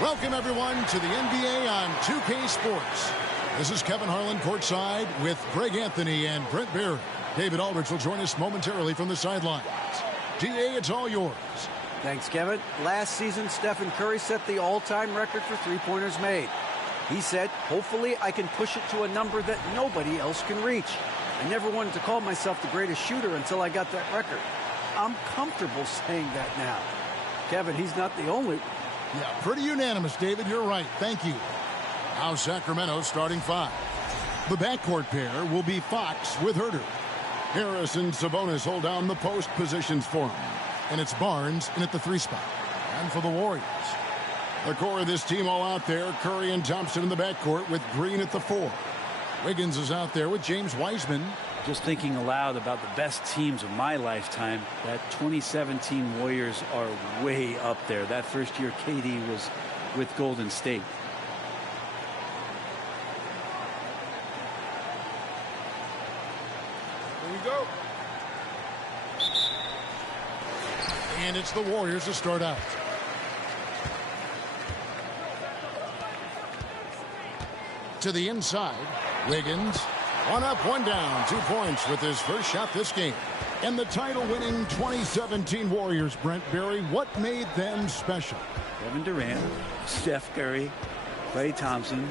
Welcome, everyone, to the NBA on 2K Sports. This is Kevin Harlan courtside with Greg Anthony and Brent Barry. David Aldridge will join us momentarily from the sidelines. DA, it's all yours. Thanks, Kevin. Last season, Stephen Curry set the all-time record for three-pointers made. He said, hopefully I can push it to a number that nobody else can reach. I never wanted to call myself the greatest shooter until I got that record. I'm comfortable saying that now. Kevin, he's not the only one. Yeah, pretty unanimous, David. You're right. Thank you. Now Sacramento starting five. The backcourt pair will be Fox with Herter. Harris and Sabonis hold down the post positions for him. And it's Barnes in at the 3 spot. And for the Warriors, the core of this team all out there. Curry and Thompson in the backcourt with Green at the 4. Wiggins is out there with James Wiseman. Just thinking aloud about the best teams of my lifetime, that 2017 Warriors are way up there. That first year KD was with Golden State. Here we go. And it's the Warriors to start out. To the inside, Wiggins. 1 up, 1 down, 2 points with his first shot this game. And the title-winning 2017 Warriors, Brent Barry, what made them special? Kevin Durant, Steph Curry, Klay Thompson,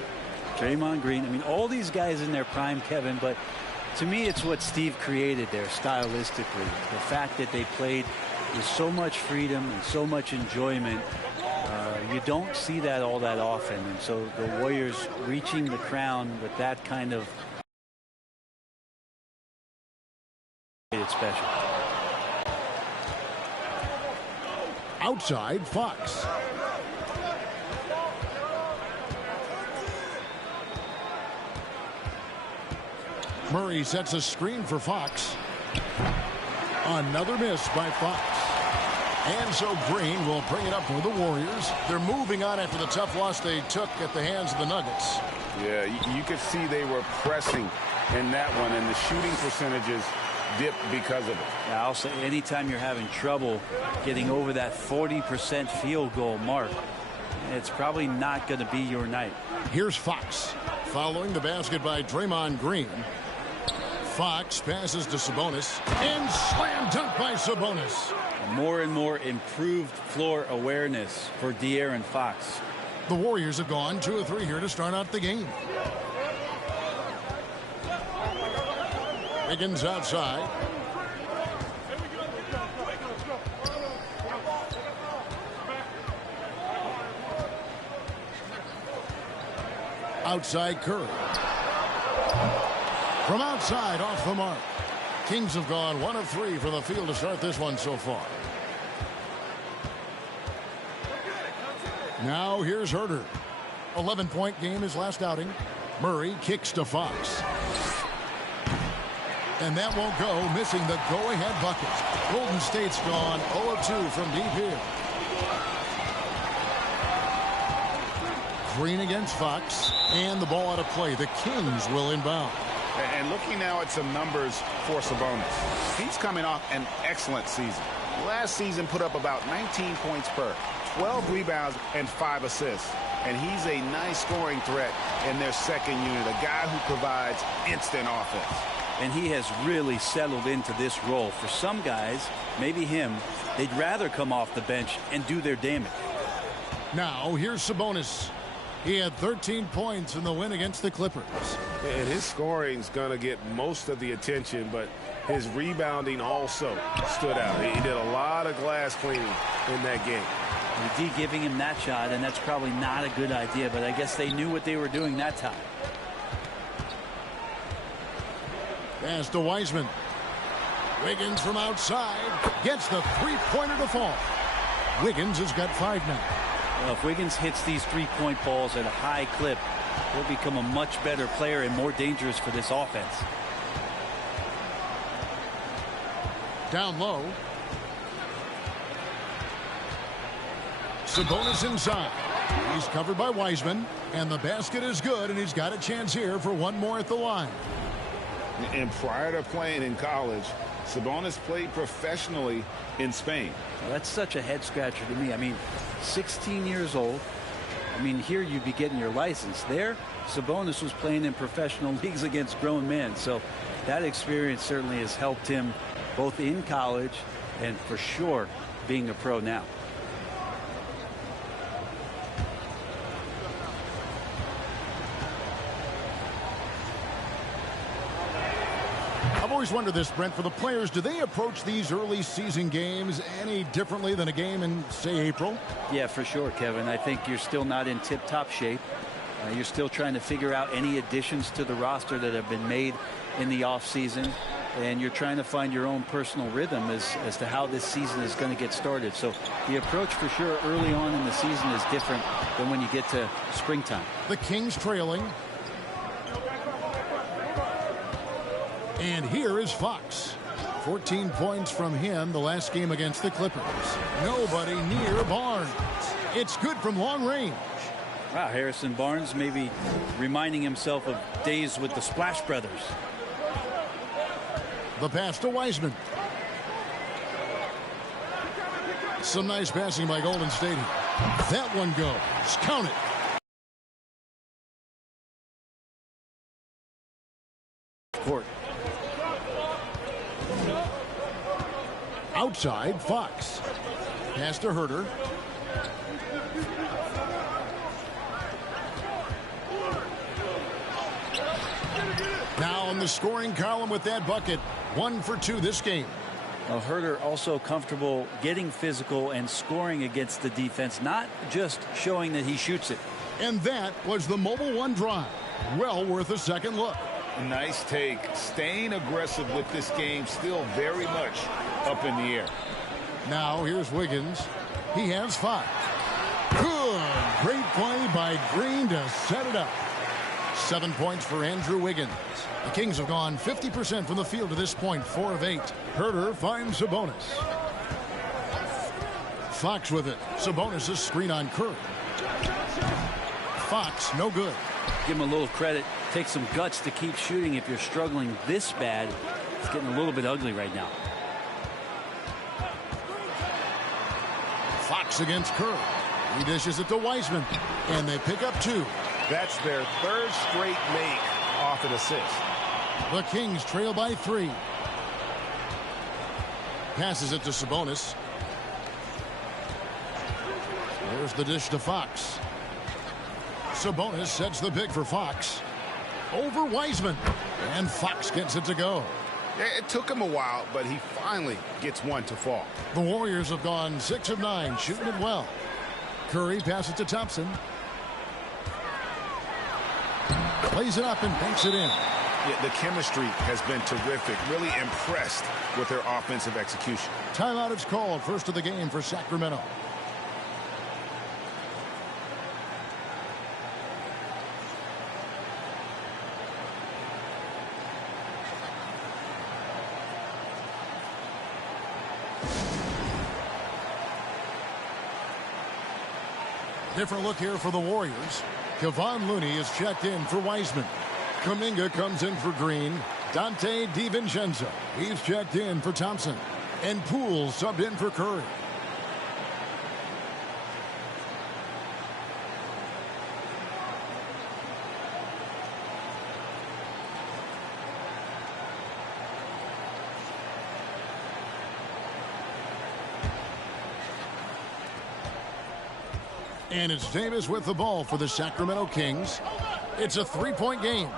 Draymond Green. I mean, all these guys in their prime, Kevin, but to me, it's what Steve created there stylistically. The fact that they played with so much freedom and so much enjoyment. You don't see that all that often. And so the Warriors reaching the crown with that kind of it's special. Outside, Fox. Murray sets a screen for Fox. Another miss by Fox. And so Green will bring it up for the Warriors. They're moving on after the tough loss they took at the hands of the Nuggets. Yeah, you could see they were pressing in that one, and the shooting percentages dipped because of it. Yeah, I'll say anytime you're having trouble getting over that 40% field goal mark, it's probably not going to be your night. Here's Fox following the basket by Draymond Green. Fox passes to Sabonis and slam dunk by Sabonis. More and more improved floor awareness for De'Aaron Fox. The Warriors have gone 2 of 3 here to start out the game. Wiggins outside. Outside Curry. From outside, off the mark. Kings have gone 1 of 3 from the field to start this one so far. Now here's Herter. 11-point game his last outing. Murray kicks to Fox. And that won't go, missing the go-ahead bucket. Golden State's gone 0 of 2 from deep here. Green against Fox, and the ball out of play. The Kings will inbound. And looking now at some numbers for Sabonis. He's coming off an excellent season. Last season put up about 19 points per, 12 rebounds, and 5 assists. And he's a nice scoring threat in their second unit, a guy who provides instant offense. And he has really settled into this role. For some guys, maybe him, they'd rather come off the bench and do their damage. Now, here's Sabonis. He had 13 points in the win against the Clippers. And his scoring's going to get most of the attention, but his rebounding also stood out. He did a lot of glass cleaning in that game. The D giving him that shot, and that's probably not a good idea, but I guess they knew what they were doing that time. Pass to Wiseman. Wiggins from outside gets the three-pointer to fall. Wiggins has got 5 now. Well, if Wiggins hits these three-point balls at a high clip, he'll become a much better player and more dangerous for this offense. Down low. Sabonis inside. He's covered by Wiseman, and the basket is good, and he's got a chance here for one more at the line. And prior to playing in college, Sabonis played professionally in Spain. Well, that's such a head scratcher to me. I mean, 16 years old, I mean, here you'd be getting your license. There, Sabonis was playing in professional leagues against grown men. So that experience certainly has helped him both in college and for sure being a pro now. I've always wondered this, Brent, for the players, do they approach these early season games any differently than a game in, say, April? Yeah, for sure, Kevin. I think you're still not in tip-top shape. You're still trying to figure out any additions to the roster that have been made in the offseason, and you're trying to find your own personal rhythm as to how this season is going to get started. So the approach for sure early on in the season is different than when you get to springtime. The Kings trailing. And here is Fox. 14 points from him the last game against the Clippers. Nobody near Barnes. It's good from long range. Wow, Harrison Barnes maybe reminding himself of days with the Splash Brothers. The pass to Wiseman. Some nice passing by Golden State. That one goes. Count it. Court. Outside, Fox. Pass to Herter. Now on the scoring column with that bucket. 1 for 2 this game. Well, Herter also comfortable getting physical and scoring against the defense, not just showing that he shoots it. And that was the Mobile One drive. Well worth a second look. Nice take. Staying aggressive with this game, still very much up in the air. Now here's Wiggins. He has 5. Good. Great play by Green to set it up. 7 points for Andrew Wiggins. The Kings have gone 50% from the field to this point, 4 of 8. Herter finds Sabonis. Fox with it. Sabonis' screen on Curry. Fox, no good. Give him a little credit. Take some guts to keep shooting if you're struggling this bad. It's getting a little bit ugly right now. Fox against Curry. He dishes it to Wiseman. And they pick up 2. That's their 3rd straight make off an assist. The Kings trail by 3. Passes it to Sabonis. There's the dish to Fox. Sabonis sets the pick for Fox. Over Wiseman. And Fox gets it to go. It took him a while, but he finally gets one to fall. The Warriors have gone 6 of 9, shooting it well. Curry passes to Thompson. Plays it up and banks it in. Yeah, the chemistry has been terrific. Really impressed with their offensive execution. Timeout is called. First of the game for Sacramento. Different look here for the Warriors. Kevon Looney is checked in for Wiseman. Kuminga comes in for Green. Dante DiVincenzo. He's checked in for Thompson. And Poole subbed in for Curry. And it's Davis with the ball for the Sacramento Kings. It's a 3-point game.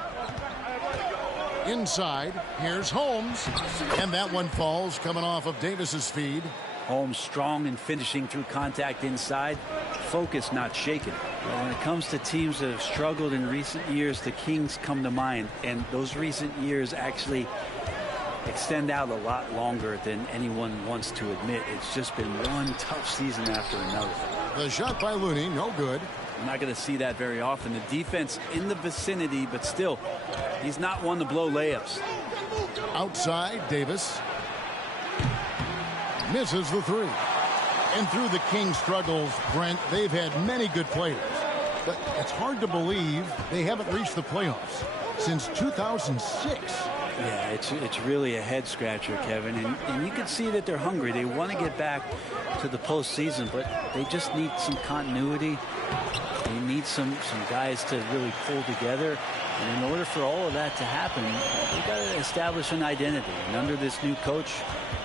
Inside, here's Holmes. And that one falls coming off of Davis's feed. Holmes strong and finishing through contact inside. Focus not shaken. When it comes to teams that have struggled in recent years, the Kings come to mind. And those recent years actually extend out a lot longer than anyone wants to admit. It's just been one tough season after another. The shot by Looney, no good. I'm not going to see that very often. The defense in the vicinity, but still, he's not one to blow layups. Outside, Davis. Misses the 3. And through the Kings' struggles, Brent, they've had many good players. But it's hard to believe they haven't reached the playoffs since 2006. Yeah, it's really a head scratcher, Kevin, and you can see that they're hungry. They want to get back to the postseason, but they just need some continuity. They need some guys to really pull together. And in order for all of that to happen, they've got to establish an identity. And under this new coach,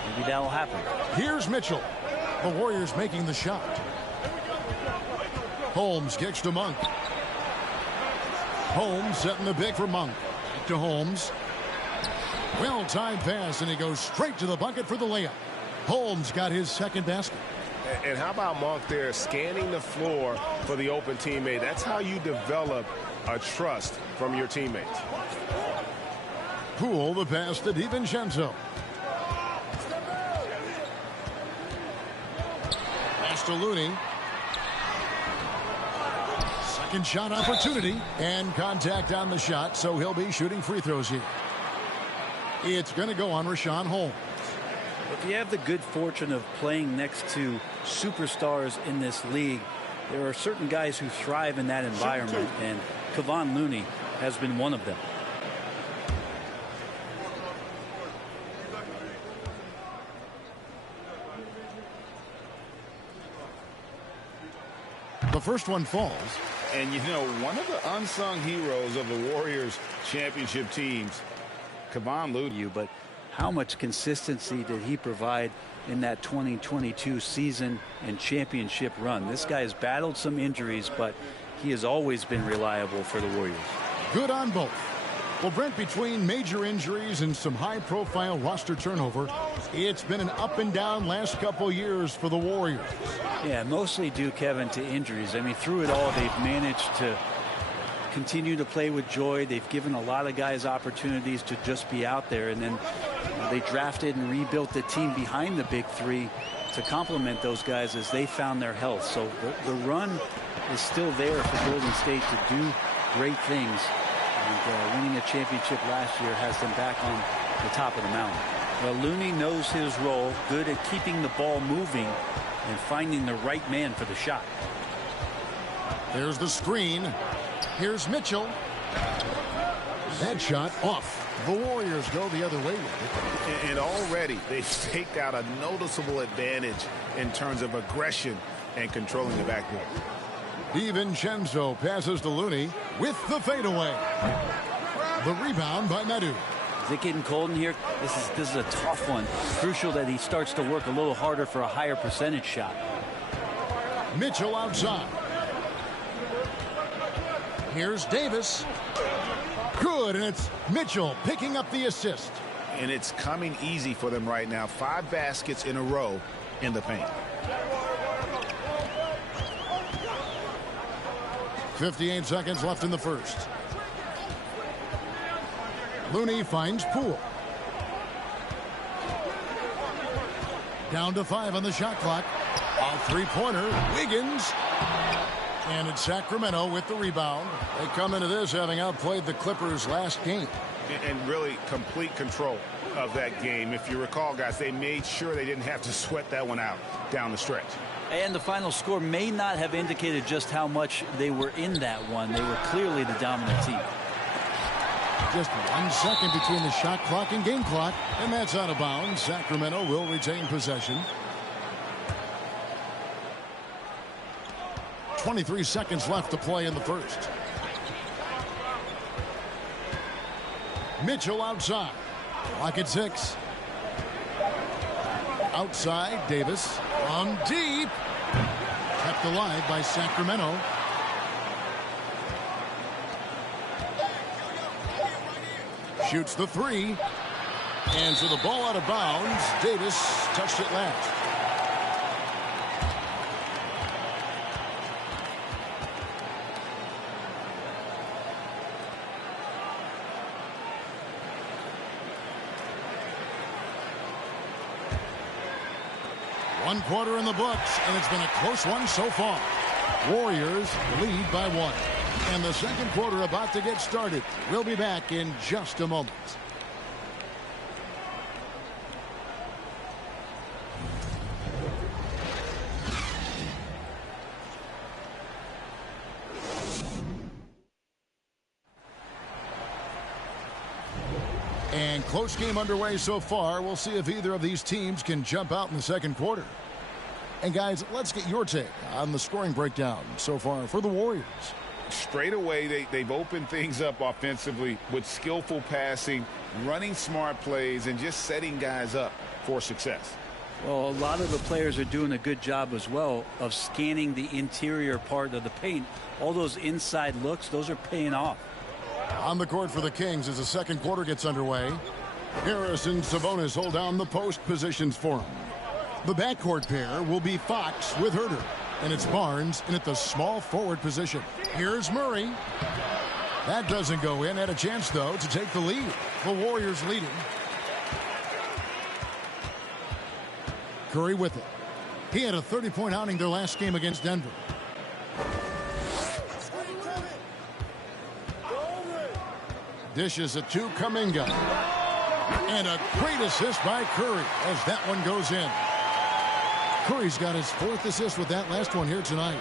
maybe that will happen. Here's Mitchell. The Warriors making the shot. Holmes kicks to Monk. Holmes setting the big for Monk. Back to Holmes. Well-timed pass, and he goes straight to the bucket for the layup. Holmes got his second basket. And how about Monk there scanning the floor for the open teammate? That's how you develop a trust from your teammates. Poole the pass to DiVincenzo. Pass to Looney. Second shot opportunity and contact on the shot, so he'll be shooting free throws here. It's going to go on Rashawn Holmes. If you have the good fortune of playing next to superstars in this league, there are certain guys who thrive in that environment, and Kevon Looney has been one of them. The first one falls. And, you know, one of the unsung heroes of the Warriors championship teams, Kevon Looney. But how much consistency did he provide in that 2022 season and championship run? This guy has battled some injuries, but he has always been reliable for the Warriors. Good on both. Well, Brent, between major injuries and some high-profile roster turnover, it's been an up-and-down last couple years for the Warriors. Yeah, mostly due, Kevin, to injuries. I mean, through it all, they've managed to continue to play with joy. They've given a lot of guys opportunities to just be out there, and then they drafted and rebuilt the team behind the big three to complement those guys as they found their health. So the run is still there for Golden State to do great things. And winning a championship last year has them back on the top of the mountain. Well, Looney knows his role, good at keeping the ball moving and finding the right man for the shot. There's the screen. Here's Mitchell. That shot off. The Warriors go the other way with it. And already they've staked out a noticeable advantage in terms of aggression and controlling the backboard. DiVincenzo passes to Looney with the fadeaway. The rebound by Medu. Is it getting cold in here? This is a tough one. Crucial that he starts to work a little harder for a higher percentage shot. Mitchell outside. Here's Davis. Good, and it's Mitchell picking up the assist. And it's coming easy for them right now. 5 baskets in a row in the paint. 58 seconds left in the first. Looney finds Poole. Down to 5 on the shot clock. A three-pointer. Wiggins. And it's Sacramento with the rebound. They come into this having outplayed the Clippers last game. And really complete control of that game. If you recall, guys, they made sure they didn't have to sweat that one out down the stretch. And the final score may not have indicated just how much they were in that one. They were clearly the dominant team. Just 1 second between the shot clock and game clock, and that's out of bounds. Sacramento will retain possession. 23 seconds left to play in the first. Mitchell outside. Clock at 6. Outside, Davis. From deep. Kept alive by Sacramento. Shoots the 3. And so the ball out of bounds. Davis touched it last. One quarter in the books, and it's been a close one so far. Warriors lead by 1. And the second quarter about to get started. We'll be back in just a moment. And Close game underway so far. We'll see if either of these teams can jump out in the second quarter. And guys, let's get your take on the scoring breakdown so far for the Warriors. Straight away, they've opened things up offensively with skillful passing, running smart plays, and just setting guys up for success. Well, a lot of the players are doing a good job as well of scanning the interior part of the paint. All those inside looks, those are paying off. On the court for the Kings as the second quarter gets underway. Harris and Sabonis hold down the post positions for him. The backcourt pair will be Fox with Herter. And it's Barnes in at the small forward position. Here's Murray. That doesn't go in. Had a chance, though, to take the lead. The Warriors leading. Curry with it. He had a 30-point outing their last game against Denver. Dishes it to Kuminga. And a great assist by Curry as that one goes in. Curry's got his 4th assist with that last one here tonight.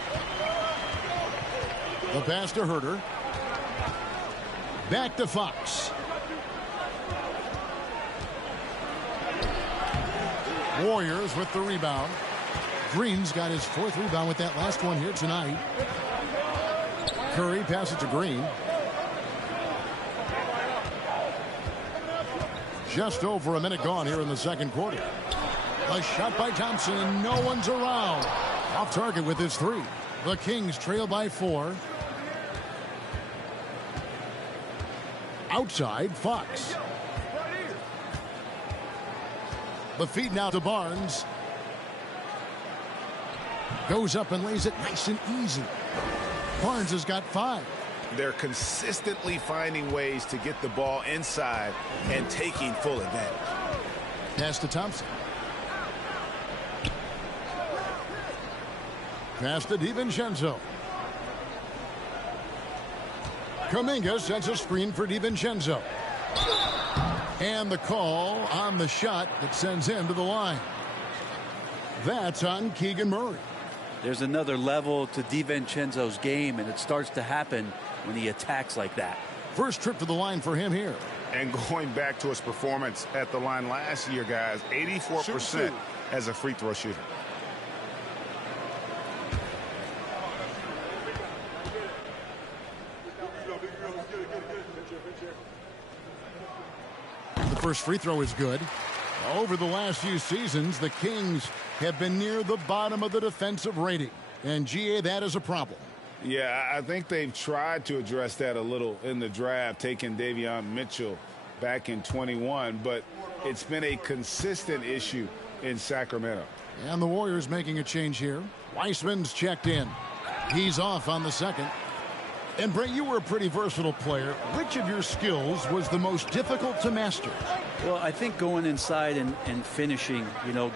The pass to Herter. Back to Fox. Warriors with the rebound. Green's got his 4th rebound with that last one here tonight. Curry passes to Green. Just over a minute gone here in the second quarter. A shot by Thompson, and no one's around. Off target with his 3. The Kings trail by 4. Outside, Fox. The feed now to Barnes. Goes up and lays it nice and easy. Barnes has got 5. They're consistently finding ways to get the ball inside and taking full advantage. Pass to Thompson. Pass to DiVincenzo. Kuminga sets a screen for DiVincenzo. And the call on the shot that sends him to the line. That's on Keegan Murray. There's another level to DiVincenzo's game, and it starts to happen when he attacks like that. First trip to the line for him here. And going back to his performance at the line last year, guys, 84% as a free throw shooter. The first free throw is good. Over the last few seasons, the Kings have been near the bottom of the defensive rating. And, GA, that is a problem. Yeah, I think they've tried to address that a little in the draft, taking Davion Mitchell back in 21, but it's been a consistent issue in Sacramento. And the Warriors making a change here. Weissman's checked in. He's off on the second. And, Brett, you were a pretty versatile player. Which of your skills was the most difficult to master? Well, I think going inside and finishing,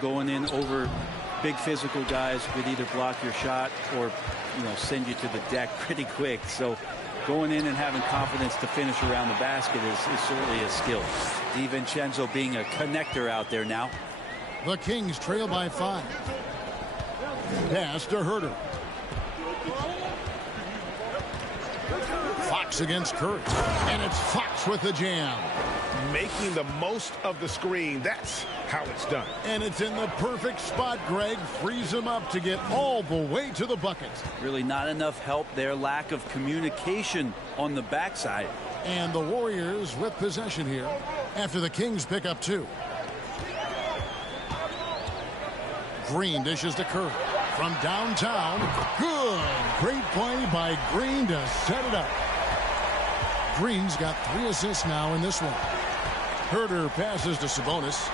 going in over big physical guys could either block your shot or, send you to the deck pretty quick. So going in and having confidence to finish around the basket is certainly a skill. DiVincenzo being a connector out there now. The Kings trail by 5. Pass to Herter. Fox against Curry. And it's Fox with the jam. Making the most of the screen. That's how it's done. And it's in the perfect spot, Greg. Frees him up to get all the way to the bucket. Really not enough help there. Lack of communication on the backside. And the Warriors with possession here after the Kings pick up 2. Green dishes to Curry. From downtown. Good. Great play by Green to set it up. Green's got 3 assists now in this one. Herter passes to Sabonis.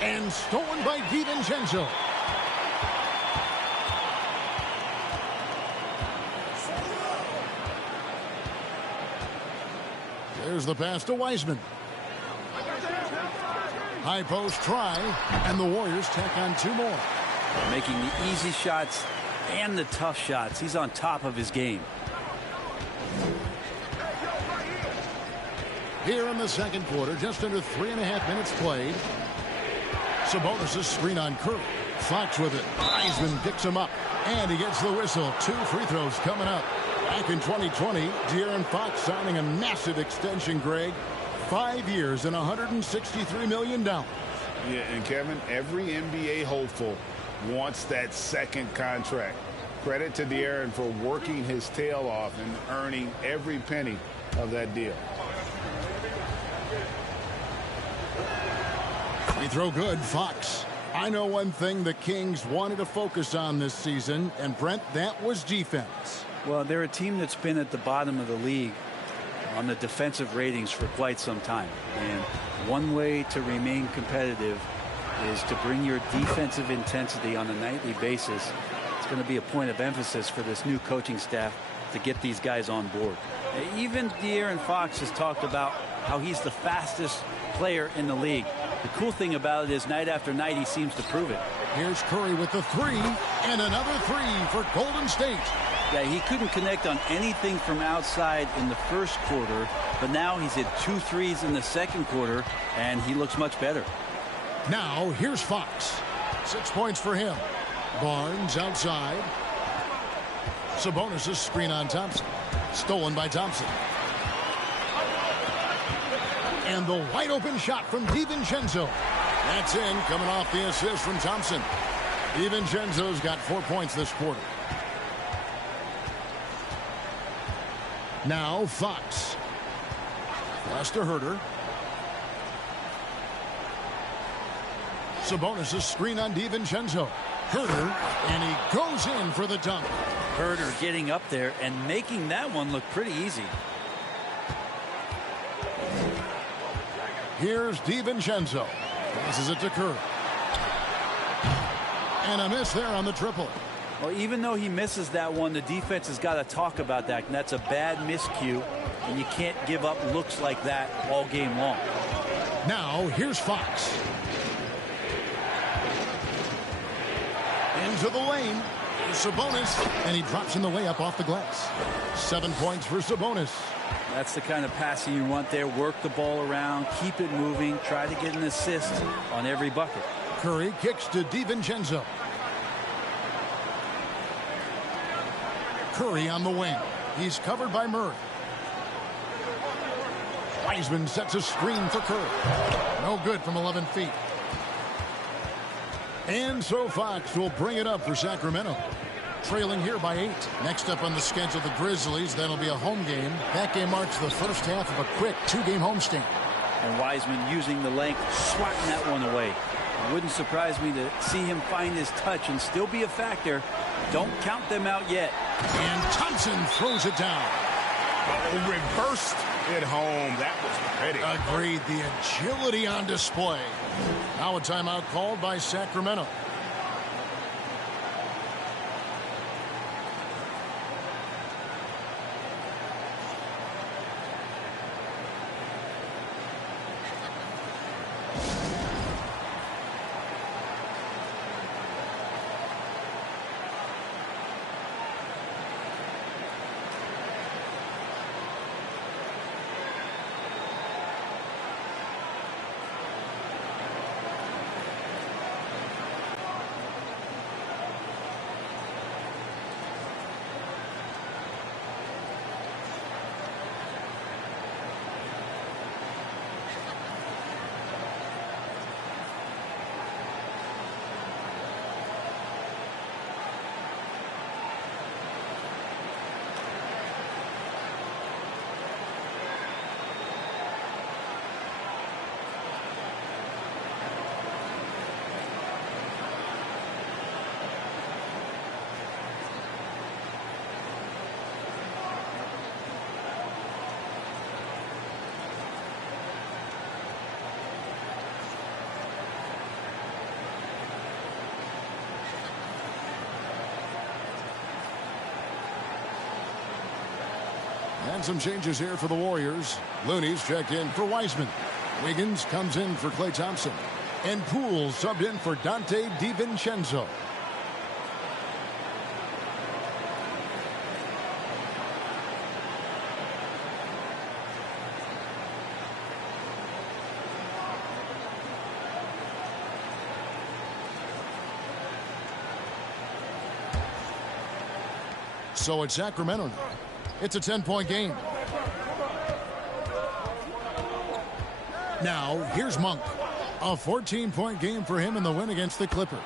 And stolen by DiVincenzo. There's the pass to Wiseman. High post try. And the Warriors tack on 2 more. Making the easy shots and the tough shots. He's on top of his game. Here in the second quarter, just under 3.5 minutes played. Sabonis' screen on Curry. Fox with it. Wiseman picks him up. And he gets the whistle. 2 free throws coming up. Back in 2020, De'Aaron Fox signing a massive extension, Greg. 5 years and $163 million. Yeah, and Kevin, every NBA hopeful wants that second contract. Credit to De'Aaron for working his tail off and earning every penny of that deal. Free throw good, Fox. I know one thing the Kings wanted to focus on this season, and Brent, that was defense. Well, they're a team that's been at the bottom of the league on the defensive ratings for quite some time. And one way to remain competitive is to bring your defensive intensity on a nightly basis. It's going to be a point of emphasis for this new coaching staff to get these guys on board. Even De'Aaron Fox has talked about how he's the fastest player in the league. The cool thing about it is night after night he seems to prove it. Here's Curry with the three, and another three for Golden State. Yeah, he couldn't connect on anything from outside in the first quarter, but now he's hit 2 threes in the second quarter, and he looks much better. Now, here's Fox. 6 points for him. Barnes outside. Sabonis' screen on Thompson. Stolen by Thompson. And the wide open shot from DiVincenzo. That's in, coming off the assist from Thompson. DiVincenzo's got 4 points this quarter. Now Fox. Pass to Herter. Sabonis' screen on DiVincenzo. Herter, and he goes in for the dunk. Herter getting up there and making that one look pretty easy. Here's DiVincenzo. Passes it to Curry. And a miss there on the triple. Well, even though he misses that one, the defense has got to talk about that. And that's a bad miscue. And you can't give up looks like that all game long. Now, here's Fox. Into the lane. Here's Sabonis. And he drops in the layup off the glass. 7 points for Sabonis. That's the kind of passing you want there. Work the ball around. Keep it moving. Try to get an assist on every bucket. Curry kicks to DiVincenzo. Curry on the wing. He's covered by Murray. Wiseman sets a screen for Curry. No good from 11 feet. And so Fox will bring it up for Sacramento. Trailing here by 8. Next up on the schedule, the Grizzlies. That'll be a home game. That game marks the first half of a quick 2-game homestand. And Wiseman using the length, swatting that one away. It wouldn't surprise me to see him find his touch and still be a factor. Don't count them out yet. And Thompson throws it down. Oh, reversed it home. That was pretty. Agreed. The agility on display. Now a timeout called by Sacramento. And some changes here for the Warriors. Looney's checked in for Wiseman. Wiggins comes in for Klay Thompson. And Poole subbed in for Dante DiVincenzo. So it's Sacramento now. It's a 10-point game. Now, here's Monk. A 14-point game for him in the win against the Clippers.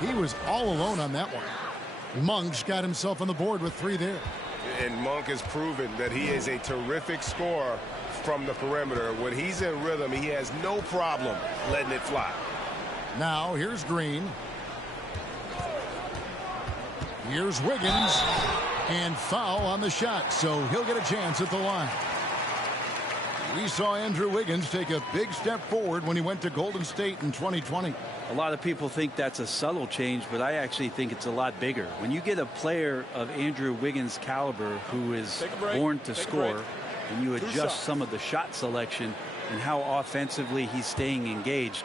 He was all alone on that one. Monk's got himself on the board with 3 there. And Monk has proven that he is a terrific scorer from the perimeter. When he's in rhythm, he has no problem letting it fly. Now, here's Green. Here's Wiggins. And foul on the shot, so he'll get a chance at the line. We saw Andrew Wiggins take a big step forward when he went to Golden State in 2020. A lot of people think that's a subtle change, but I actually think it's a lot bigger. When you get a player of Andrew Wiggins' caliber who is born to score, and you adjust some of the shot selection and how offensively he's staying engaged,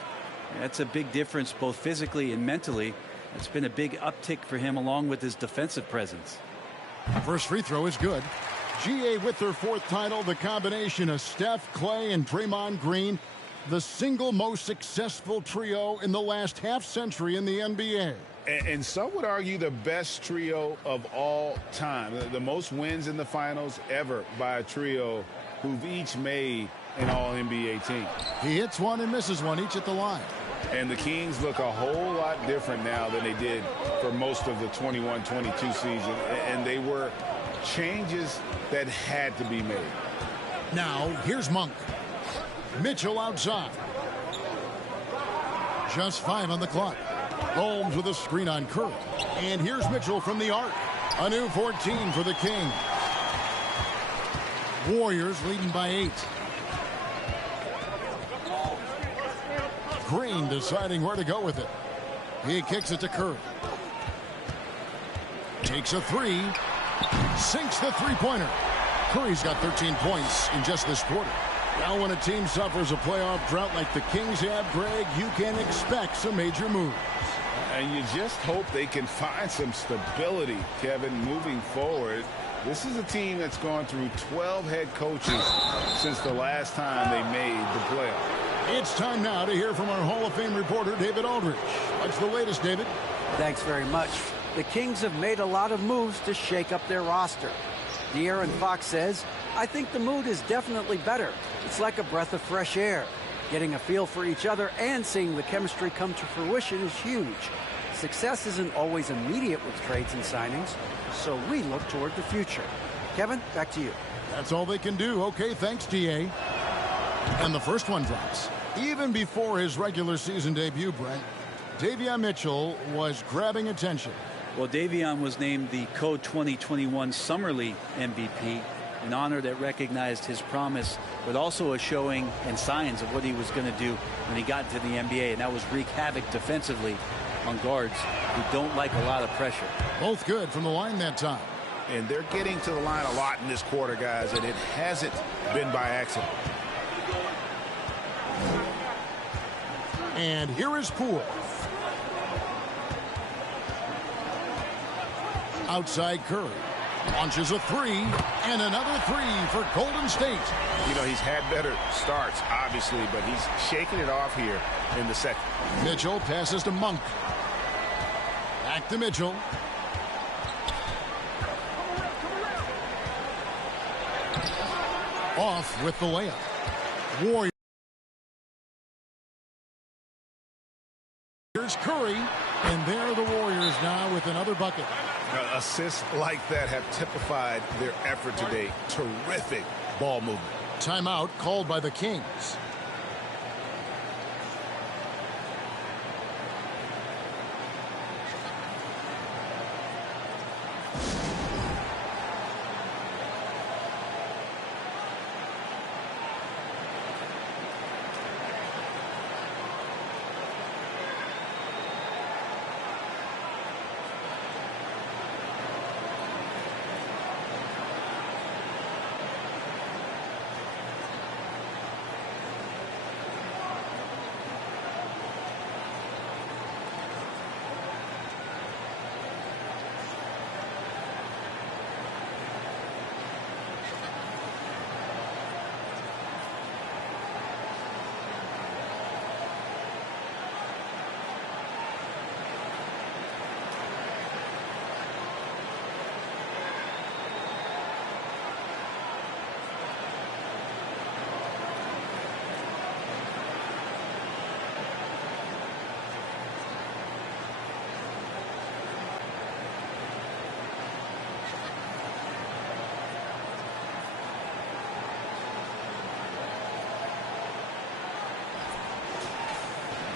that's a big difference both physically and mentally. It's been a big uptick for him along with his defensive presence. First free throw is good. GA with their 4th title, the combination of Steph, Clay, and Draymond Green, the single most successful trio in the last half-century in the NBA. And some would argue the best trio of all time. The most wins in the finals ever by a trio who've each made an All-NBA team. He hits one and misses one, each at the line. And the Kings look a whole lot different now than they did for most of the 21-22 season. And they were changes that had to be made. Now, here's Monk. Mitchell outside. Just 5 on the clock. Holmes with a screen on Curry. And here's Mitchell from the arc. A new 14 for the Kings. Warriors leading by 8. Green deciding where to go with it. He kicks it to Curry. Takes a 3. Sinks the three-pointer. Curry's got 13 points in just this quarter. Now when a team suffers a playoff drought like the Kings have, Greg, you can expect some major moves. And you just hope they can find some stability, Kevin, moving forward. This is a team that's gone through 12 head coaches since the last time they made the playoff. It's time now to hear from our Hall of Fame reporter, David Aldridge. What's the latest, David? Thanks very much. The Kings have made a lot of moves to shake up their roster. De'Aaron Fox says, I think the mood is definitely better. It's like a breath of fresh air. Getting a feel for each other and seeing the chemistry come to fruition is huge. Success isn't always immediate with trades and signings, so we look toward the future. Kevin, back to you. That's all they can do. Okay, thanks, DA. And the first one drops. Even before his regular season debut, Brent, Davion Mitchell was grabbing attention. Well, Davion was named the Code 2021 Summer League MVP, an honor that recognized his promise, but also a showing and signs of what he was going to do when he got into the NBA, and that was wreak havoc defensively on guards who don't like a lot of pressure. Both good from the line that time. And they're getting to the line a lot in this quarter, guys, and it hasn't been by accident. And here is Poole. Outside Curry. Launches a 3, and another 3 for Golden State. You know, he's had better starts, obviously, but he's shaking it off here in the second. Mitchell passes to Monk. Back to Mitchell. Off with the layup. Warriors. Here's Curry, and there are the Warriors now with another bucket. Assists like that have typified their effort today. Terrific ball movement. Timeout called by the Kings.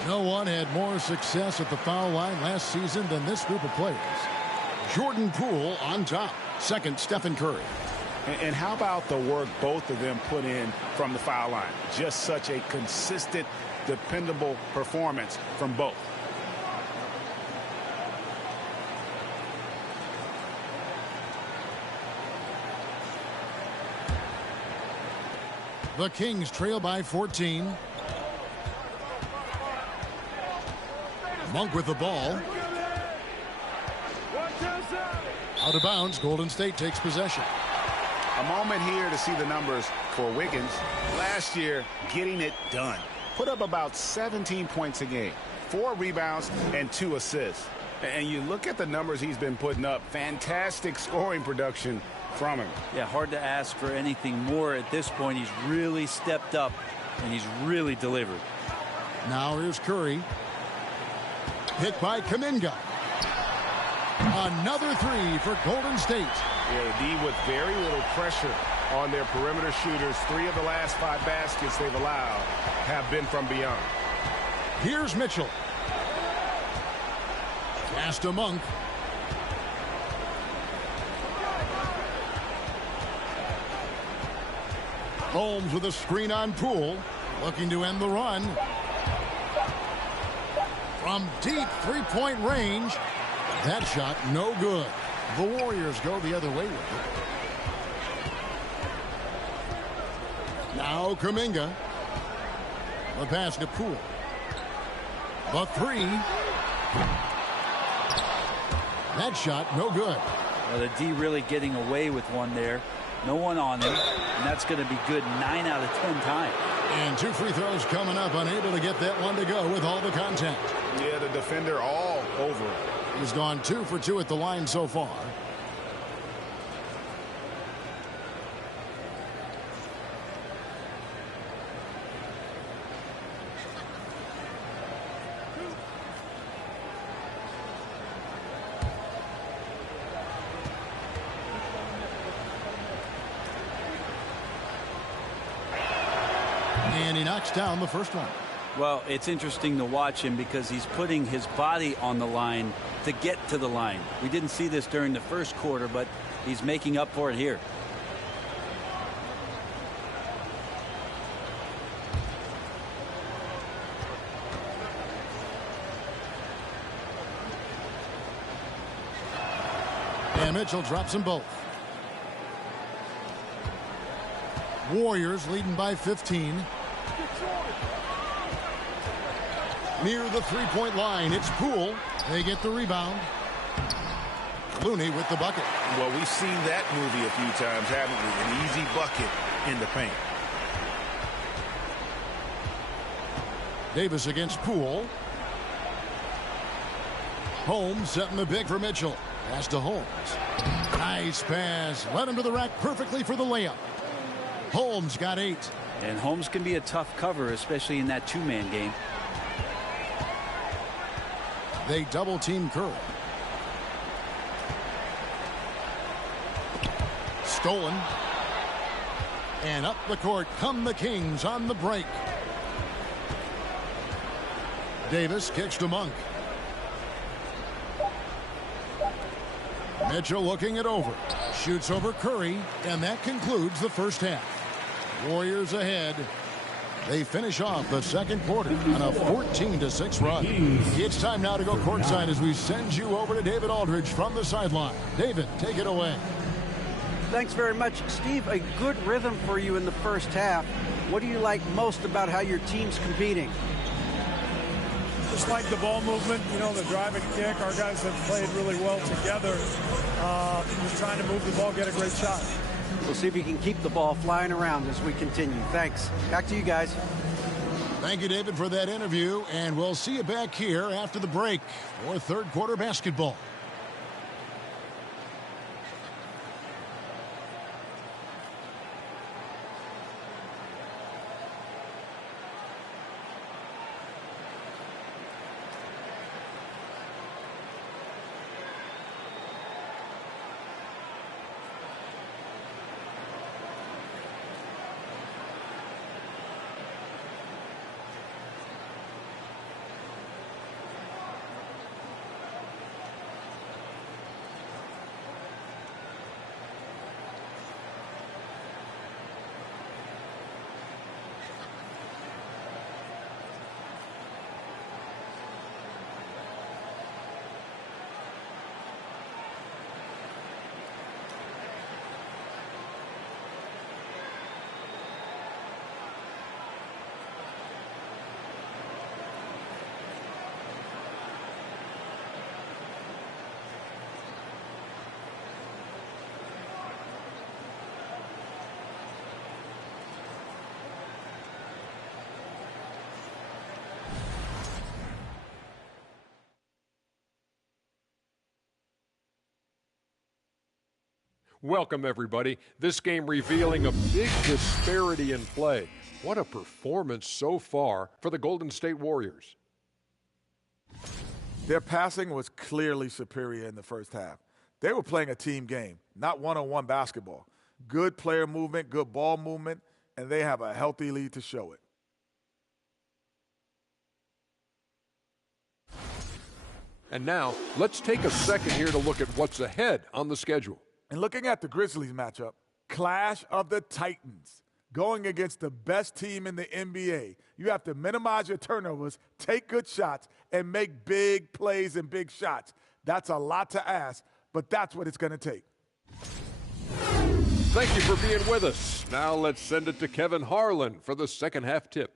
No one had more success at the foul line last season than this group of players. Jordan Poole on top. Second, Stephen Curry. And how about the work both of them put in from the foul line? Just such a consistent, dependable performance from both. The Kings trail by 14. Monk with the ball. Out of bounds. Golden State takes possession. A moment here to see the numbers for Wiggins. Last year, getting it done. Put up about 17 points a game, 4 rebounds, and 2 assists. And you look at the numbers he's been putting up. Fantastic scoring production from him. Yeah, hard to ask for anything more at this point. He's really stepped up, and he's really delivered. Now here's Curry. Hit by Kuminga. Another three for Golden State. Yeah, the D with very little pressure on their perimeter shooters. 3 of the last 5 baskets they've allowed have been from beyond. Here's Mitchell. Pass to Monk. Holmes with a screen on Poole. Looking to end the run. From deep three-point range. That shot no good. The Warriors go the other way with it. Now Kuminga. The pass to Poole. The three. That shot no good. Well, the D really getting away with one there. No one on him, and that's going to be good 9 out of 10 times. And 2 free throws coming up, unable to get that one to go with all the contact. Yeah, the defender all over it. He's gone 2 for 2 at the line so far. And he knocks down the first one. Well, it's interesting to watch him because he's putting his body on the line to get to the line. We didn't see this during the first quarter, but he's making up for it here. And Mitchell drops them both. Warriors leading by 15. Near the three-point line, it's Poole. They get the rebound. Looney with the bucket. Well, we've seen that movie a few times, haven't we? An easy bucket in the paint. Davis against Poole. Holmes setting the big for Mitchell. Pass to Holmes. Nice pass. Led him to the rack perfectly for the layup. Holmes got 8. And Holmes can be a tough cover, especially in that two-man game. They double team Curry. Stolen. And up the court come the Kings on the break. Davis kicks to Monk. Mitchell looking it over. Shoots over Curry, and that concludes the first half. Warriors ahead. They finish off the second quarter on a 14-6 run. It's time now to go courtside as we send you over to David Aldridge from the sideline. David, take it away. Thanks very much, Steve. A good rhythm for you in the first half. What do you like most about how your team's competing? Just like the ball movement, you know, the drive and kick. Our guys have played really well together. Just trying to move the ball, get a great shot. We'll see if you can keep the ball flying around as we continue. Thanks. Back to you guys. Thank you, David, for that interview, and we'll see you back here after the break for third quarter basketball. Welcome, everybody. This game revealing a big disparity in play. What a performance so far for the Golden State Warriors. Their passing was clearly superior in the first half. They were playing a team game, not one-on-one basketball. Good player movement, good ball movement, and they have a healthy lead to show it. And now, let's take a second here to look at what's ahead on the schedule. And looking at the Grizzlies matchup, clash of the Titans, going against the best team in the NBA. You have to minimize your turnovers, take good shots, and make big plays and big shots. That's a lot to ask, but that's what it's going to take. Thank you for being with us. Now let's send it to Kevin Harlan for the second half tip.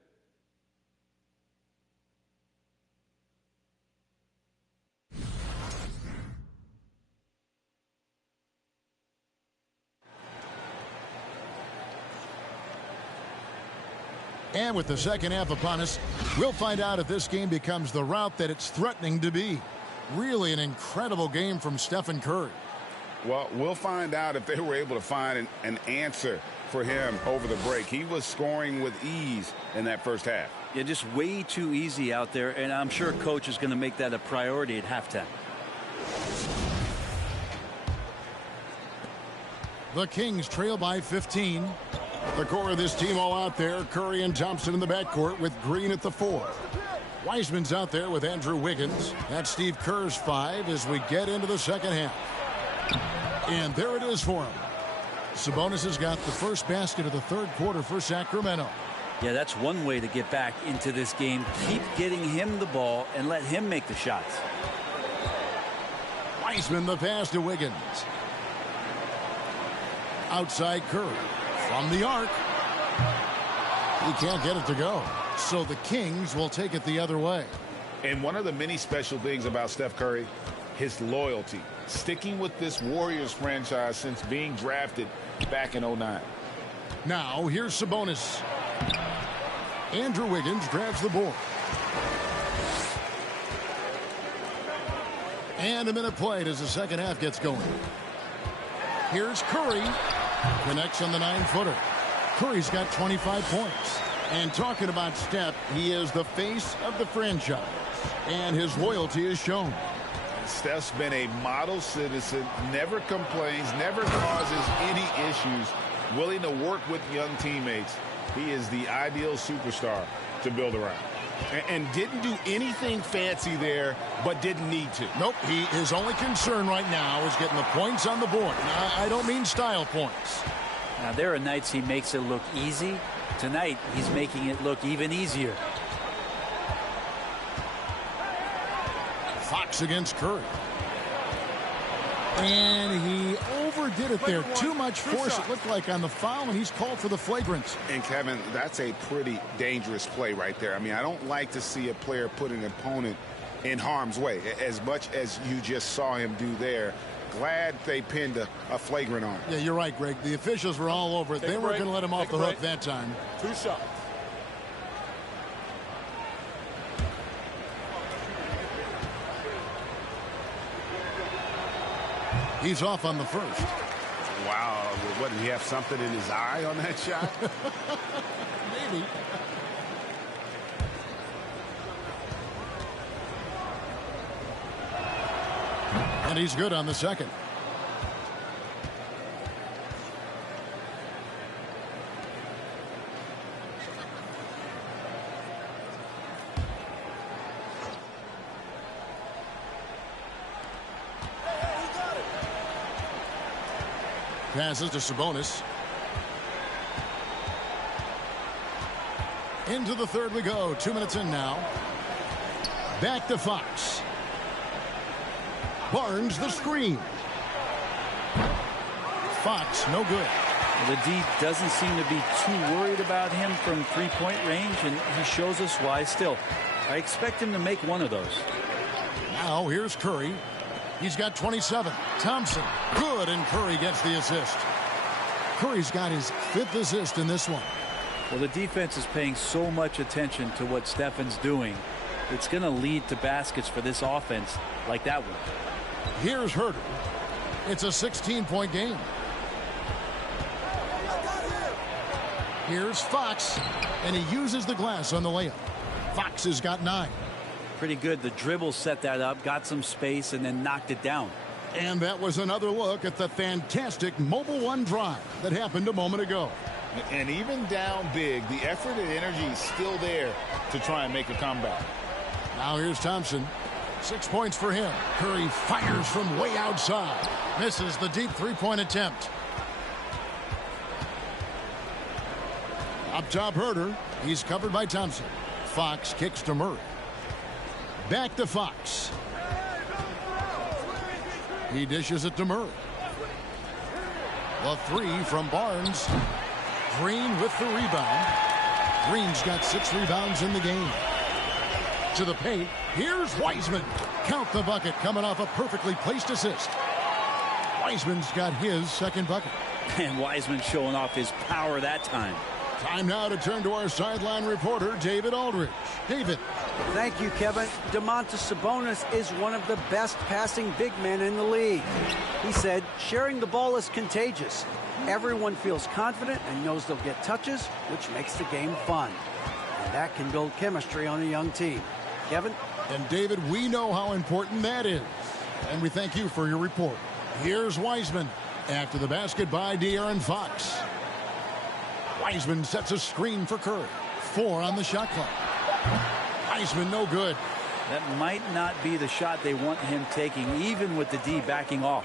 And with the second half upon us, we'll find out if this game becomes the route that it's threatening to be. Really an incredible game from Stephen Curry. Well, we'll find out if they were able to find an answer for him over the break. He was scoring with ease in that first half. Yeah, just way too easy out there, and I'm sure Coach is going to make that a priority at halftime. The Kings trail by 15. The core of this team all out there. Curry and Thompson in the backcourt with Green at the 4. Wiseman's out there with Andrew Wiggins. That's Steve Kerr's 5 as we get into the second half. And there it is for him. Sabonis has got the first basket of the third quarter for Sacramento. Yeah, that's one way to get back into this game. Keep getting him the ball and let him make the shots. Wiseman the pass to Wiggins. Outside Curry. From the arc. He can't get it to go. So the Kings will take it the other way. And one of the many special things about Steph Curry, his loyalty. Sticking with this Warriors franchise since being drafted back in 2009. Now, here's Sabonis. Andrew Wiggins grabs the board. And a minute played as the second half gets going. Here's Curry. Connects on the 9-footer. Curry's got 25 points. And talking about Steph, he is the face of the franchise. And his loyalty is shown. Steph's been a model citizen, never complains, never causes any issues, willing to work with young teammates. He is the ideal superstar to build around. And didn't do anything fancy there, but didn't need to. Nope, his only concern right now is getting the points on the board. I don't mean style points. Now, there are nights he makes it look easy. Tonight, he's making it look even easier. Fox against Curry. And he overdid it there. Too much force, it looked like, on the foul, and he's called for the flagrant. And, Kevin, that's a pretty dangerous play right there. I mean, I don't like to see a player put an opponent in harm's way, as much as you just saw him do there. Glad they pinned a flagrant on him. Yeah, you're right, Greg. The officials were all over it. They weren't going to let him off the hook that time. 2 shots. He's off on the first. Wow. What, did he have something in his eye on that shot? Maybe. And he's good on the second. Passes to Sabonis. Into the third we go. 2 minutes in now. Back to Fox. Barnes the screen. Fox no good. The D doesn't seem to be too worried about him from three-point range, and he shows us why still. I expect him to make one of those. Now here's Curry. He's got 27. Thompson, good, and Curry gets the assist. Curry's got his 5th assist in this one. Well, the defense is paying so much attention to what Stephen's doing. It's going to lead to baskets for this offense like that one. Here's Herter. It's a 16-point game. Here's Fox, and he uses the glass on the layup. Fox has got 9. Pretty good. The dribble set that up, got some space, and then knocked it down. And that was another look at the fantastic Mobile One drive that happened a moment ago. And even down big, the effort and energy is still there to try and make a comeback. Now here's Thompson. 6 points for him. Curry fires from way outside. Misses the deep three-point attempt. Up top, Herter. He's covered by Thompson. Fox kicks to Murray. Back to Fox. He dishes it to Murray. The 3 from Barnes. Green with the rebound. Green's got 6 rebounds in the game. To the paint. Here's Wiseman. Count the bucket coming off a perfectly placed assist. Wiseman's got his second bucket. And Wiseman showing off his power that time. Time now to turn to our sideline reporter, David Aldridge. David. Thank you, Kevin. Domantas Sabonis is one of the best passing big men in the league. He said, sharing the ball is contagious. Everyone feels confident and knows they'll get touches, which makes the game fun. And that can build chemistry on a young team. Kevin? And David, we know how important that is. And we thank you for your report. Here's Wiseman after the basket by De'Aaron Fox. Wiseman sets a screen for Curry. 4 on the shot clock. Wiseman no good. That might not be the shot they want him taking, even with the D backing off.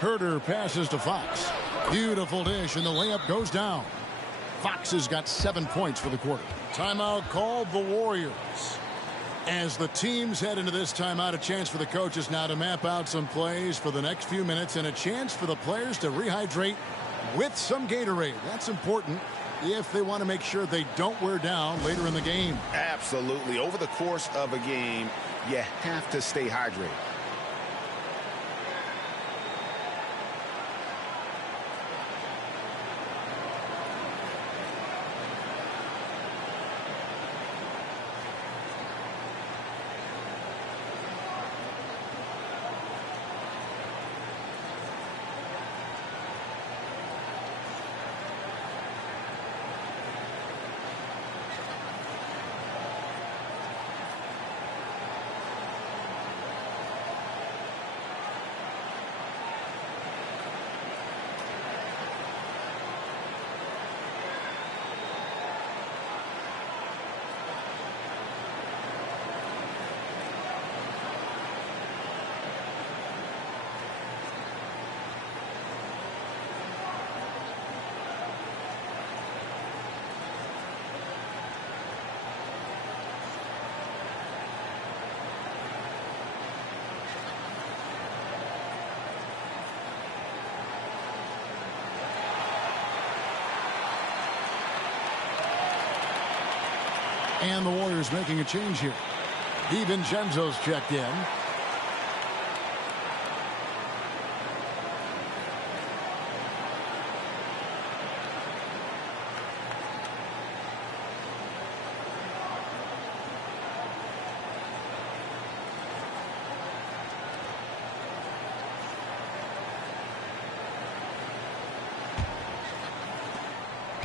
Herter passes to Fox. Beautiful dish, and the layup goes down. Fox has got 7 points for the quarter. Timeout called the Warriors. As the teams head into this timeout, a chance for the coaches now to map out some plays for the next few minutes and a chance for the players to rehydrate with some Gatorade. That's important if they want to make sure they don't wear down later in the game. Absolutely. Over the course of a game, you have to stay hydrated. And the Warriors making a change here. DiVincenzo's checked in.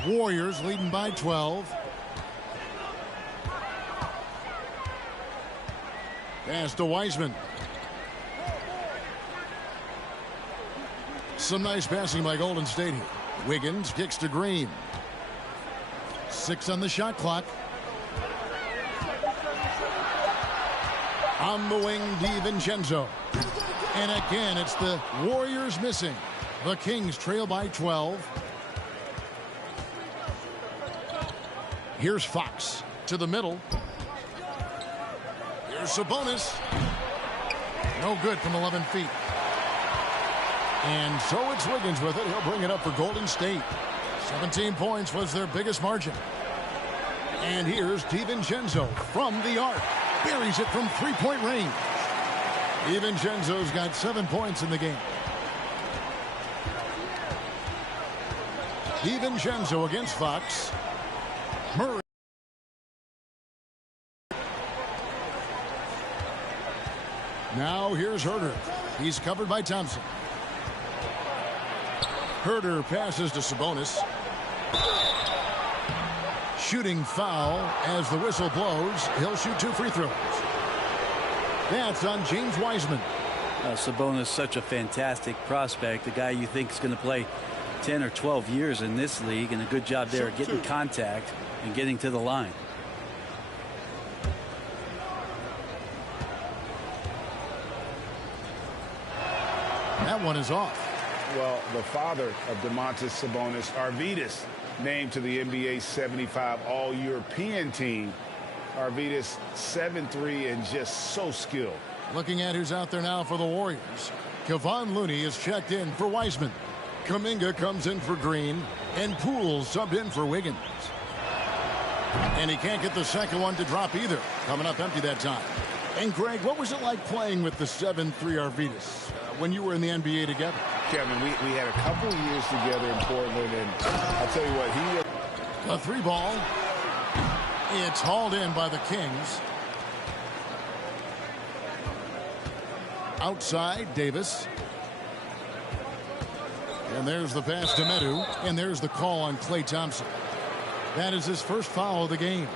Warriors leading by 12. Pass to Wiseman. Some nice passing by Golden State here. Wiggins kicks to Green. 6 on the shot clock. On the wing, DiVincenzo. And again, it's the Warriors missing. The Kings trail by 12. Here's Fox to the middle. Here's Sabonis. No good from 11 feet. And so it's Wiggins with it. He'll bring it up for Golden State. 17 points was their biggest margin. And here's DiVincenzo from the arc. Buries it from three-point range. DiVincenzo's got 7 points in the game. DiVincenzo against Fox. Murray. Now here's Herter. He's covered by Thompson. Herder passes to Sabonis. Shooting foul as the whistle blows. He'll shoot 2 free throws. That's on James Wiseman. Sabonis, such a fantastic prospect. A guy you think is going to play 10 or 12 years in this league, and a good job there getting contact and getting to the line. That one is off. Well, the father of Domantas Sabonis, Arvydas, named to the NBA 75 All-European team. Arvydas 7'3" and just so skilled. Looking at who's out there now for the Warriors. Kevon Looney is checked in for Wiseman. Kuminga comes in for Green. And Poole subbed in for Wiggins. And he can't get the second one to drop either. Coming up empty that time. And Greg, what was it like playing with the 7'3" Arvydas when you were in the NBA together? Kevin, we had a couple years together in Portland, and I'll tell you what, he was... A 3 ball. It's hauled in by the Kings. Outside, Davis. And there's the pass to Medu. And there's the call on Klay Thompson. That is his first foul of the game.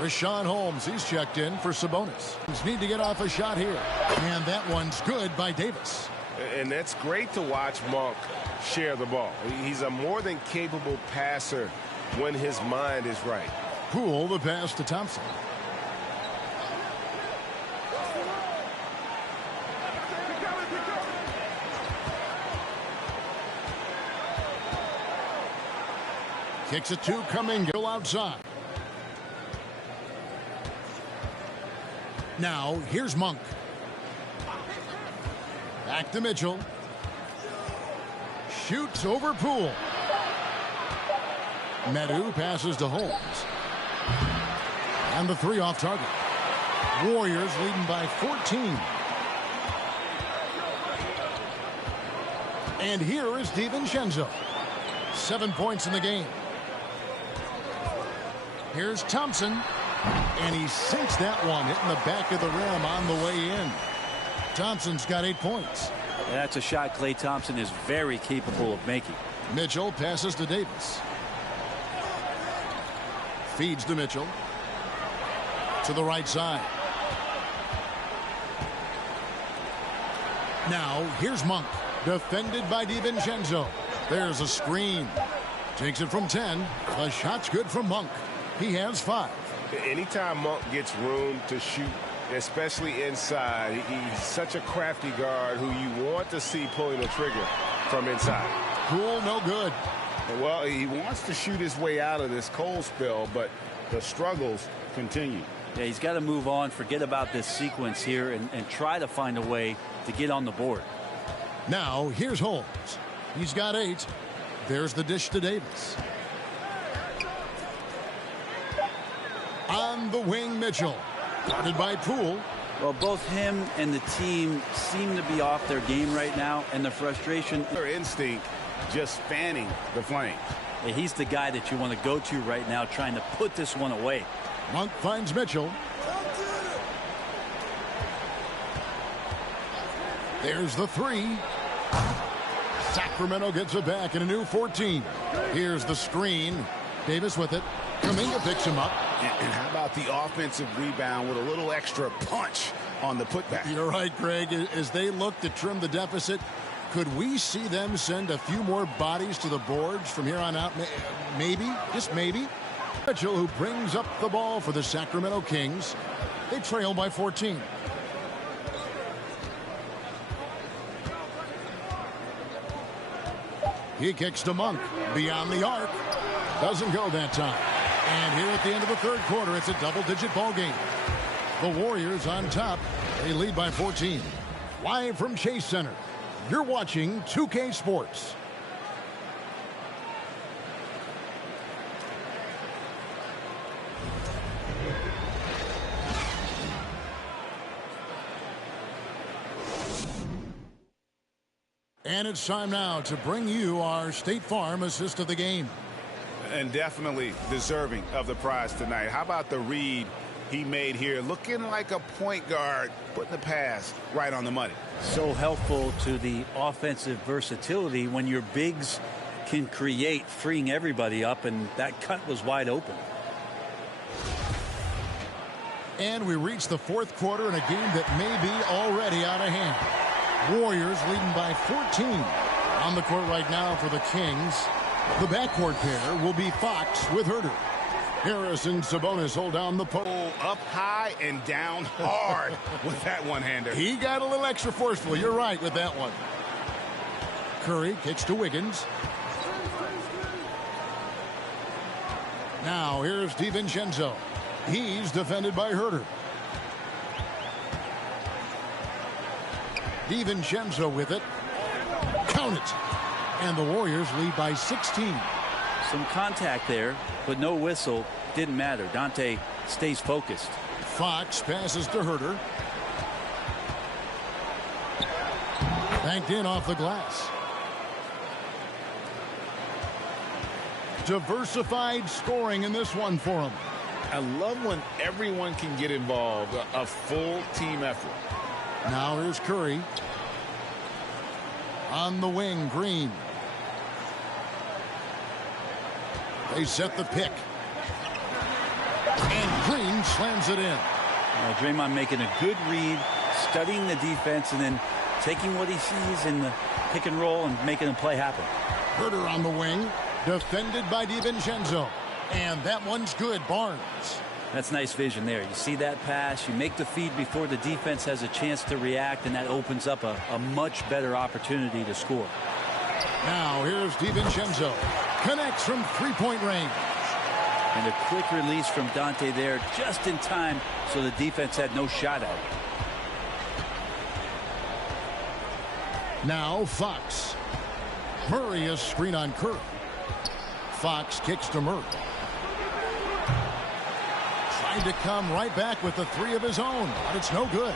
Rashawn Holmes, he's checked in for Sabonis. Need to get off a shot here. And that one's good by Davis. And that's great to watch Monk share the ball. He's a more than capable passer when his mind is right. Poole, the pass to Thompson. Kicks it to Kuminga outside. Now, here's Monk. Back to Mitchell. Shoots over Poole. Medu passes to Holmes. And the 3 off target. Warriors leading by 14. And here is DiVincenzo. 7 points in the game. Here's Thompson. And he sinks that one, hitting the back of the rim on the way in. Thompson's got 8 points. That's a shot Klay Thompson is very capable of making. Mitchell passes to Davis. Feeds to Mitchell. To the right side. Now, here's Monk. Defended by DiVincenzo. There's a screen. Takes it from 10. The shot's good from Monk. He has 5. Anytime Monk gets room to shoot, especially inside, he's such a crafty guard who you want to see pulling the trigger from inside. Cool, no good. Well, he wants to shoot his way out of this cold spell, but the struggles continue. Yeah, he's got to move on, forget about this sequence here, and try to find a way to get on the board. Now, here's Holmes. He's got 8. There's the dish to Davis. On the wing, Mitchell. Guarded by Poole. Well, both him and the team seem to be off their game right now, and the frustration. Their instinct just fanning the flames. Yeah, he's the guy that you want to go to right now, trying to put this one away. Monk finds Mitchell. There's the 3. Sacramento gets it back in a new 14. Here's the screen. Davis with it. Kuminga picks him up. And how about the offensive rebound with a little extra punch on the putback? You're right, Greg. As they look to trim the deficit, could we see them send a few more bodies to the boards from here on out? Maybe, just maybe. Mitchell, who brings up the ball for the Sacramento Kings. They trail by 14. He kicks to Monk. Beyond the arc. Doesn't go that time. And here at the end of the third quarter, it's a double-digit ball game. The Warriors on top. They lead by 14. Live from Chase Center, you're watching 2K Sports. And it's time now to bring you our State Farm assist of the game. And definitely deserving of the prize tonight. How about the read he made here? Looking like a point guard, putting the pass right on the money. So helpful to the offensive versatility when your bigs can create, freeing everybody up, and that cut was wide open. And we reach the fourth quarter in a game that may be already out of hand. Warriors leading by 14. On the court right now for the Kings. The backcourt pair will be Fox with Herter. Harris and Sabonis hold down the post. Up high and down hard with that one-hander. He got a little extra forceful. You're right with that one. Curry kicks to Wiggins. Now here's DiVincenzo. He's defended by Herter. DiVincenzo with it. Count it. And the Warriors lead by 16. Some contact there, but no whistle. Didn't matter. Dante stays focused. Fox passes to Herter. Banked in off the glass. Diversified scoring in this one for him. I love when everyone can get involved. A full team effort. Now here's Curry. On the wing, Green. They set the pick. And Green slams it in. Draymond making a good read, studying the defense, and then taking what he sees in the pick and roll and making a play happen. Herter on the wing, defended by DiVincenzo. And that one's good, Barnes. That's nice vision there. You see that pass, you make the feed before the defense has a chance to react, and that opens up a much better opportunity to score. Now here's DiVincenzo. Connects from three-point range. And a quick release from Dante there just in time so the defense had no shot at it. Now Fox. Murray is screen on Curry. Fox kicks to Murray. Trying to come right back with the three of his own, but it's no good.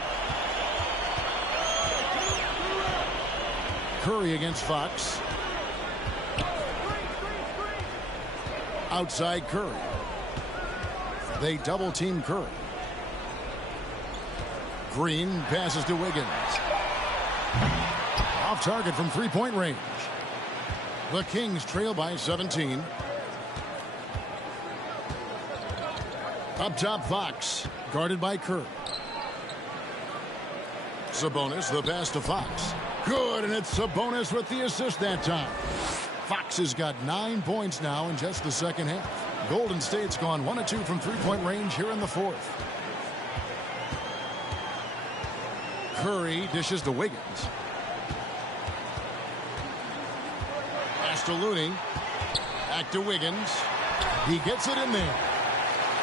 Curry against Fox. Outside Curry. They double team Curry. Green passes to Wiggins. Off target from three-point range. The Kings trail by 17. Up top, Fox. Guarded by Curry. Sabonis, the pass to Fox. Good, and it's Sabonis with the assist that time. Fox has got 9 points now in just the second half. Golden State's gone 1 of 2 from three-point range here in the fourth. Curry dishes to Wiggins. Pass to Looney. Back to Wiggins. He gets it in there.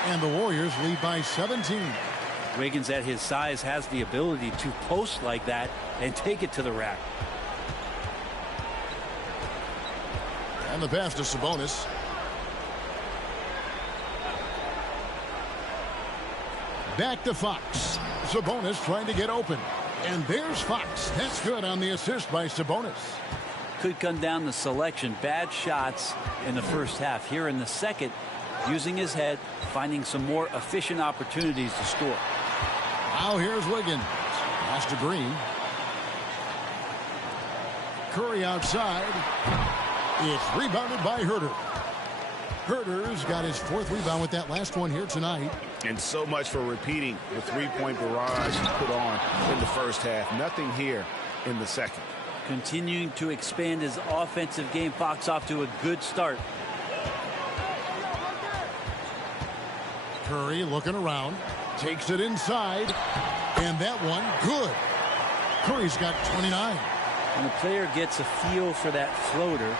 And the Warriors lead by 17. Wiggins at his size has the ability to post like that and take it to the rack. And the pass to Sabonis. Back to Fox. Sabonis trying to get open. And there's Fox. That's good on the assist by Sabonis. Could come down to selection. Bad shots in the first half. Here in the second, using his head, finding some more efficient opportunities to score. Now here's Wiggins. Pass to Green. Curry outside. It's rebounded by Herter. Herter's got his fourth rebound with that last one here tonight. And so much for repeating the three-point barrage he put on in the first half. Nothing here in the second. Continuing to expand his offensive game. Fox off to a good start. Curry looking around. Takes it inside. And that one, good. Curry's got 29. When a player gets a feel for that floater,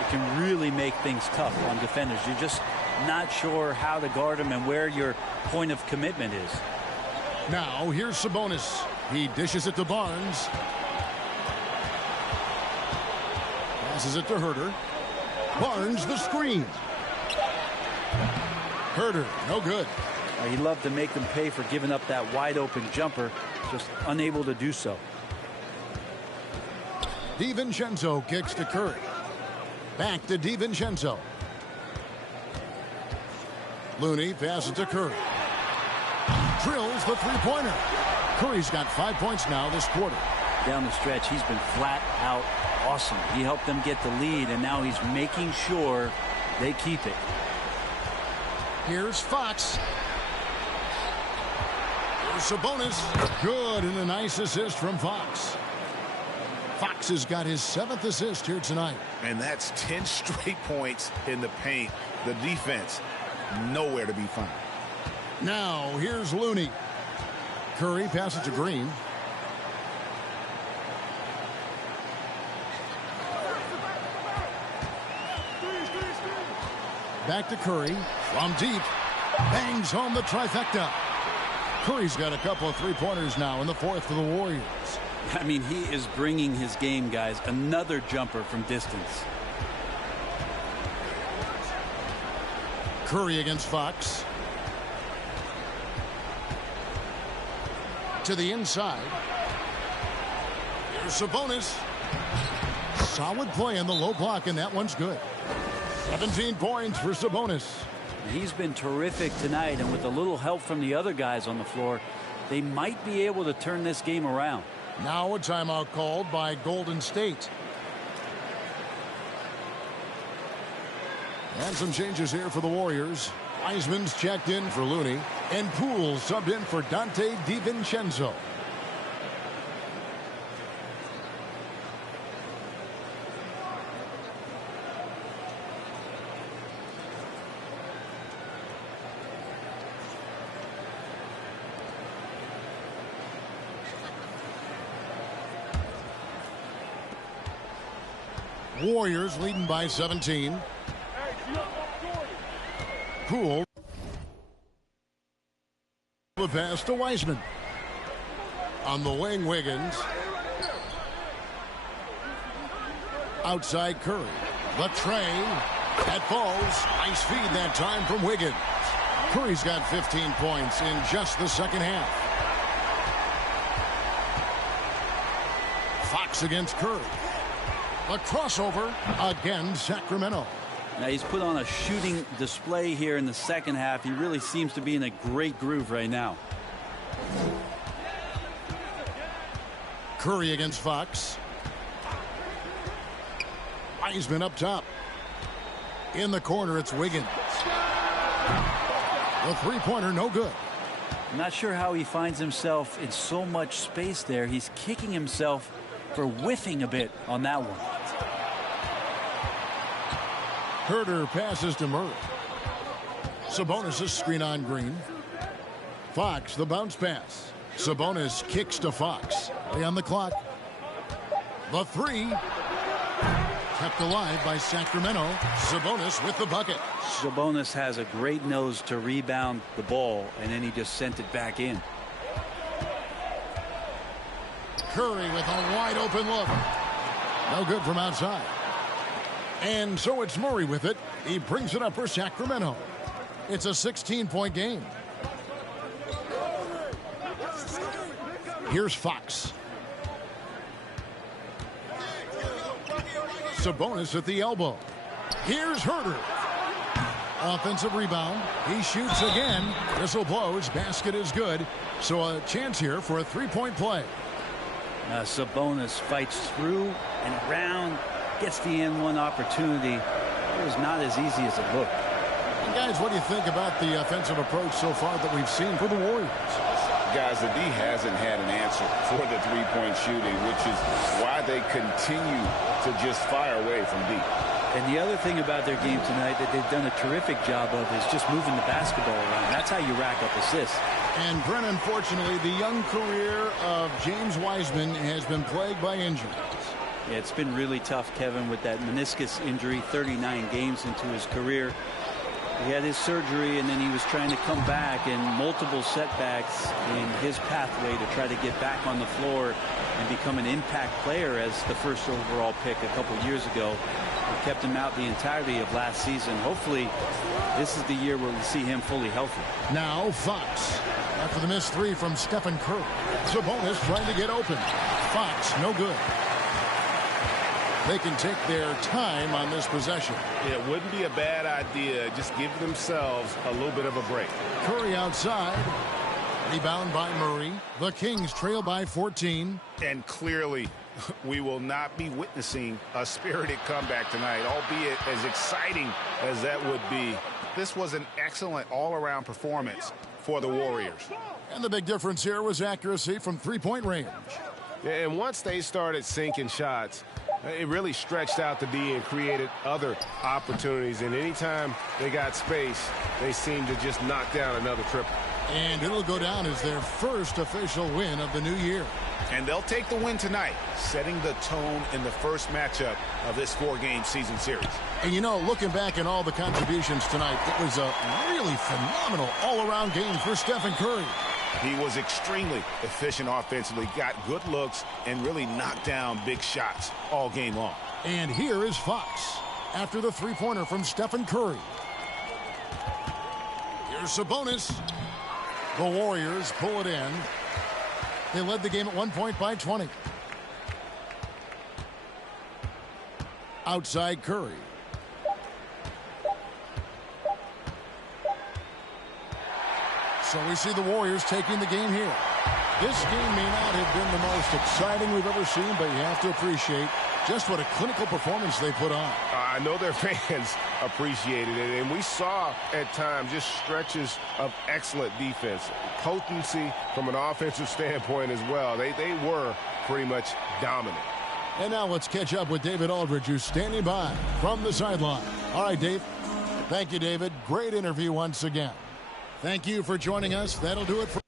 it can really make things tough on defenders. You're just not sure how to guard him and where your point of commitment is. Now here's Sabonis. He dishes it to Barnes. Passes it to Herter. Barnes the screen. Herter, no good. He loved to make them pay for giving up that wide open jumper, just unable to do so. DiVincenzo kicks to Curry. Back to DiVincenzo. Looney passes to Curry. Drills the three-pointer. Curry's got 5 points now this quarter. down the stretch. He's been flat out awesome. He helped them get the lead, and now he's making sure they keep it. Here's Fox. Here's Sabonis. Good, and a nice assist from Fox. Fox has got his 7th assist here tonight. And that's 10 straight points in the paint. The defense, nowhere to be found. Now, here's Looney. Curry passes to Green. Back to Curry. From deep. Bangs home the trifecta. Curry's got a couple of three-pointers now in the 4th for the Warriors. I mean, he is bringing his game, guys. Another jumper from distance. Curry against Fox. To the inside. Here's Sabonis. Solid play in the low block, and that one's good. 17 points for Sabonis. He's been terrific tonight, and with a little help from the other guys on the floor, they might be able to turn this game around. Now a timeout called by Golden State. And some changes here for the Warriors. Wiseman's checked in for Looney, and Poole subbed in for Dante DiVincenzo. Warriors leading by 17. Poole. The pass to Wiseman. On the wing, Wiggins. Outside Curry. The tray. That falls. Nice feed that time from Wiggins. Curry's got 15 points in just the second half. Fox against Curry. A crossover again, Sacramento. Now he's put on a shooting display here in the second half. He really seems to be in a great groove right now. Curry against Fox. Wiseman up top. In the corner, it's Wiggins. The three-pointer, no good. I'm not sure how he finds himself in so much space there. He's kicking himself for whiffing a bit on that one. Herter passes to Murray. Sabonis' screen on Green. Fox, the bounce pass. Sabonis kicks to Fox. Play on the clock. The three. Kept alive by Sacramento. Sabonis with the bucket. Sabonis has a great nose to rebound the ball, and then he just sent it back in. Curry with a wide open look. No good from outside. And so it's Murray with it. He brings it up for Sacramento. It's a 16-point game. Here's Fox. Sabonis at the elbow. Here's Herter. Offensive rebound. He shoots again. Whistle blows. Basket is good. So a chance here for a three-point play. Sabonis fights through and around, gets the N1 opportunity. It was not as easy as it looked. And guys, what do you think about the offensive approach so far that we've seen for the Warriors? Guys, the D hasn't had an answer for the three-point shooting, which is why they continue to just fire away from deep. And the other thing about their game tonight that they've done a terrific job of is just moving the basketball around. That's how you rack up assists. And Brent, unfortunately, the young career of James Wiseman has been plagued by injuries. Yeah, it's been really tough, Kevin, with that meniscus injury, 39 games into his career. He had his surgery, and then he was trying to come back, and multiple setbacks in his pathway to try to get back on the floor and become an impact player as the first overall pick a couple years ago. We kept him out the entirety of last season. Hopefully, this is the year where we'll see him fully healthy. Now Fox. After the missed three from Stephen Curry. Sabonis trying to get open. Fox, no good. They can take their time on this possession. It wouldn't be a bad idea. Just give themselves a little bit of a break. Curry outside. Rebound by Murray. The Kings trail by 14. And clearly, we will not be witnessing a spirited comeback tonight, albeit as exciting as that would be. This was an excellent all-around performance for the Warriors. And the big difference here was accuracy from three-point range. Yeah, and once they started sinking shots, it really stretched out the D and created other opportunities. And anytime they got space, they seemed to just knock down another triple. And it'll go down as their first official win of the new year. And they'll take the win tonight, setting the tone in the first matchup of this 4-game season series. And, you know, looking back at all the contributions tonight, it was a really phenomenal all-around game for Stephen Curry. He was extremely efficient offensively, got good looks, and really knocked down big shots all game long. And here is Fox after the three-pointer from Stephen Curry. Here's Sabonis. The Warriors pull it in. They led the game at 1 point by 20. Outside Curry. So we see the Warriors taking the game here. This game may not have been the most exciting we've ever seen, but you have to appreciate just what a clinical performance they put on. I know their fans appreciated it, and we saw at times just stretches of excellent defense. Potency from an offensive standpoint as well. They were pretty much dominant. And now let's catch up with David Aldridge, who's standing by from the sideline. All right, Dave. Thank you, David. Great interview once again. Thank you for joining us. That'll do it for